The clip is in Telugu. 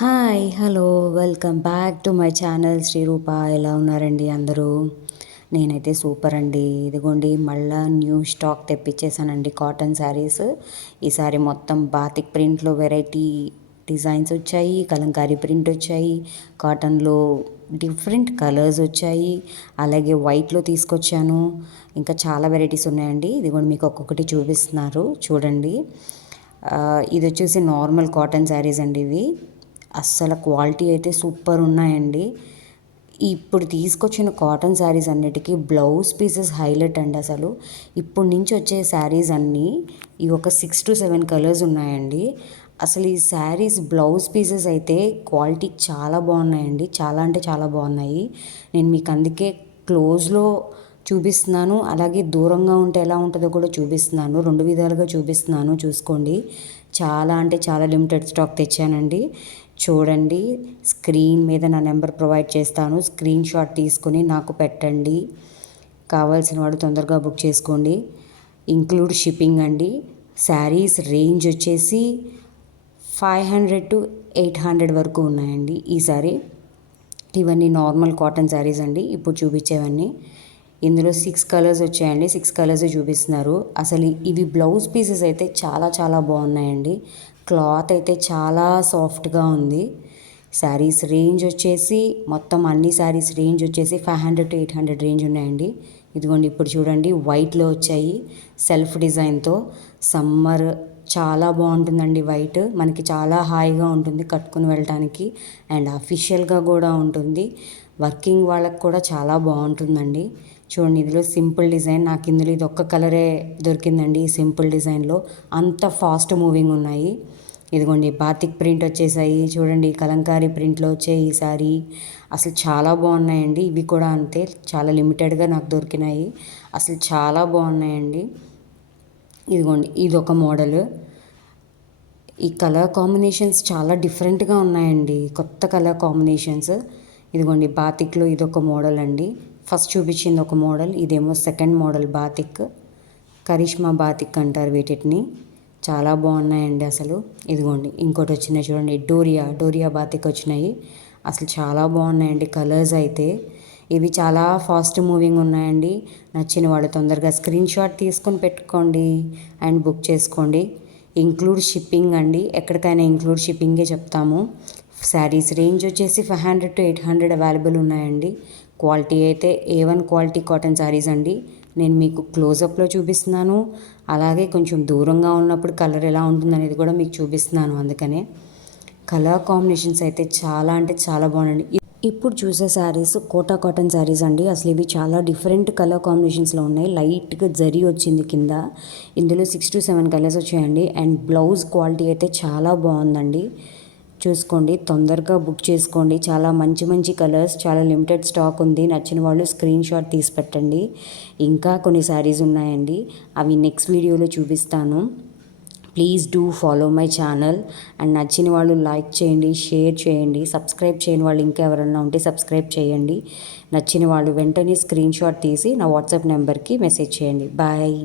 Hi hello welcome back to my channel Srirupa. ఎలా ఉన్నారండి అందరూ? నేనైతే సూపర్ అండి. ఇదిగోండి మళ్ళా న్యూ స్టాక్ తెప్పించేసానండి కాటన్ శారీస్. ఈసారి మొత్తం బాతిక్ ప్రింట్లో వెరైటీ డిజైన్స్ వచ్చాయి, కలంకారీ ప్రింట్ వచ్చాయి, కాటన్లో డిఫరెంట్ కలర్స్ వచ్చాయి, అలాగే వైట్లో తీసుకొచ్చాను. ఇంకా చాలా వెరైటీస్ ఉన్నాయండి. ఇదిగోండి మీకు ఒక్కొక్కటి చూపిస్తున్నారు చూడండి. ఇది వచ్చేసి నార్మల్ కాటన్ శారీస్ అండి. ఇవి అస్సలు క్వాలిటీ అయితే సూపర్ ఉన్నాయండి. ఇప్పుడు తీసుకొచ్చిన కాటన్ శారీస్ అన్నిటికీ బ్లౌజ్ పీసెస్ హైలైట్ అండి. అసలు ఇప్పుడు నుంచి వచ్చే శారీస్ అన్నీ ఈ ఒక 6 to 7 కలర్స్ ఉన్నాయండి. అసలు ఈ శారీస్ బ్లౌజ్ పీసెస్ అయితే క్వాలిటీ చాలా బాగున్నాయండి. చాలా అంటే చాలా బాగున్నాయి. నేను మీకు అందుకే క్లోజ్లో చూపిస్తున్నాను, అలాగే దూరంగా ఉంటే ఎలా ఉంటుందో కూడా చూపిస్తున్నాను. రెండు విధాలుగా చూపిస్తున్నాను, చూసుకోండి. చాలా అంటే చాలా లిమిటెడ్ స్టాక్ తెచ్చానండి. చూడండి, స్క్రీన్ మీద నా నెంబర్ ప్రొవైడ్ చేస్తాను. స్క్రీన్ షాట్ తీసుకొని నాకు పెట్టండి. కావాల్సిన వాడు తొందరగా బుక్ చేసుకోండి. ఇంక్లూడ్ షిప్పింగ్ అండి. శారీస్ రేంజ్ వచ్చేసి 500 to 800 వరకు ఉన్నాయండి ఈసారి. ఇవన్నీ నార్మల్ కాటన్ శారీస్ అండి ఇప్పుడు చూపించేవన్నీ. ఇందులో 6 కలర్స్ వచ్చాయండి. 6 కలర్స్ చూపిస్తున్నారు. అసలు ఇవి బ్లౌజ్ పీసెస్ అయితే చాలా చాలా బాగున్నాయండి. క్లాత్ అయితే చాలా సాఫ్ట్గా ఉంది. శారీస్ రేంజ్ వచ్చేసి మొత్తం అన్ని శారీస్ రేంజ్ వచ్చేసి 500 to 800 రేంజ్ ఉన్నాయండి. ఇదిగోండి ఇప్పుడు చూడండి, వైట్లో వచ్చాయి సెల్ఫ్ డిజైన్తో. సమ్మర్ చాలా బాగుంటుందండి వైట్. మనకి చాలా హాయిగా ఉంటుంది కట్టుకుని వెళ్ళటానికి, అండ్ అఫీషియల్గా కూడా ఉంటుంది. వర్కింగ్ వాళ్ళకి కూడా చాలా బాగుంటుందండి. చూడండి, ఇందులో సింపుల్ డిజైన్. నాకు ఇందులో ఇది ఒక్క కలరే దొరికిందండి. ఈ సింపుల్ డిజైన్లో అంత ఫాస్ట్ మూవింగ్ ఉన్నాయి. ఇదిగోండి బాతిక్ ప్రింట్ వచ్చేసాయి. చూడండి, కలంకారీ ప్రింట్లో వచ్చాయి ఈ సారీ. అసలు చాలా బాగున్నాయండి. ఇవి కూడా అంతే, చాలా లిమిటెడ్గా నాకు దొరికినాయి. అసలు చాలా బాగున్నాయండి. ఇదిగోండి ఇది ఒక మోడల్. ఈ కలర్ కాంబినేషన్స్ చాలా డిఫరెంట్గా ఉన్నాయండి, కొత్త కలర్ కాంబినేషన్స్. ఇదిగోండి బాతిక్లో ఇదొక మోడల్ అండి. ఫస్ట్ చూపించింది ఒక మోడల్, ఇదేమో second model batik. Karishma batik అంటారు వీటిని. చాలా బాగున్నాయండి అసలు. ఇదిగోండి ఇంకోటి వచ్చినాయి చూడండి, డోరియా బాతిక్ వచ్చినాయి. అసలు చాలా బాగున్నాయండి కలర్స్ అయితే. ఇవి చాలా ఫాస్ట్ మూవింగ్ ఉన్నాయండి. నచ్చిన వాళ్ళు తొందరగా స్క్రీన్ షాట్ తీసుకొని పెట్టుకోండి అండ్ బుక్ చేసుకోండి. ఇంక్లూడ్ షిప్పింగ్ అండి. ఎక్కడికైనా ఇంక్లూడ్ షిప్పింగే చెప్తాము. శారీస్ రేంజ్ వచ్చేసి 500 to 800 అవైలబుల్ ఉన్నాయండి. క్వాలిటీ అయితే A1 క్వాలిటీ కాటన్ శారీస్ అండి. నేను మీకు క్లోజప్లో చూపిస్తున్నాను, అలాగే కొంచెం దూరంగా ఉన్నప్పుడు కలర్ ఎలా ఉంటుందనేది కూడా మీకు చూపిస్తున్నాను. అందుకనే కలర్ కాంబినేషన్స్ అయితే చాలా అంటే చాలా బాగుందండి. ఇప్పుడు చూసే శారీస్ కోటా కాటన్ శారీస్ అండి. అసలు ఇవి చాలా డిఫరెంట్ కలర్ కాంబినేషన్స్లో ఉన్నాయి. లైట్గా జరీ వచ్చింది కింద. ఇందులో 6 to 7 కలర్స్ వచ్చాయండి. అండ్ బ్లౌజ్ క్వాలిటీ అయితే చాలా బాగుందండి. చూసుకోండి, తొందరగా బుక్ చేసుకోండి. చాలా మంచి మంచి కలర్స్, చాలా లిమిటెడ్ స్టాక్ ఉంది. నచ్చిన వాళ్ళు స్క్రీన్ షాట్ తీసి పెట్టండి. ఇంకా కొన్ని శారీస్ ఉన్నాయండి, అవి నెక్స్ట్ వీడియోలో చూపిస్తాను. Please do follow my channel. And నచ్చిన వాళ్ళు లైక్ చేయండి, షేర్ చేయండి. సబ్స్క్రైబ్ చేయని వాళ్ళు ఇంకా ఎవరైనా ఉంటే సబ్స్క్రైబ్ చేయండి. నచ్చిన వాళ్ళు వెంటనే స్క్రీన్ షాట్ తీసి నా వాట్సాప్ నెంబర్కి మెసేజ్ చేయండి. బాయ్.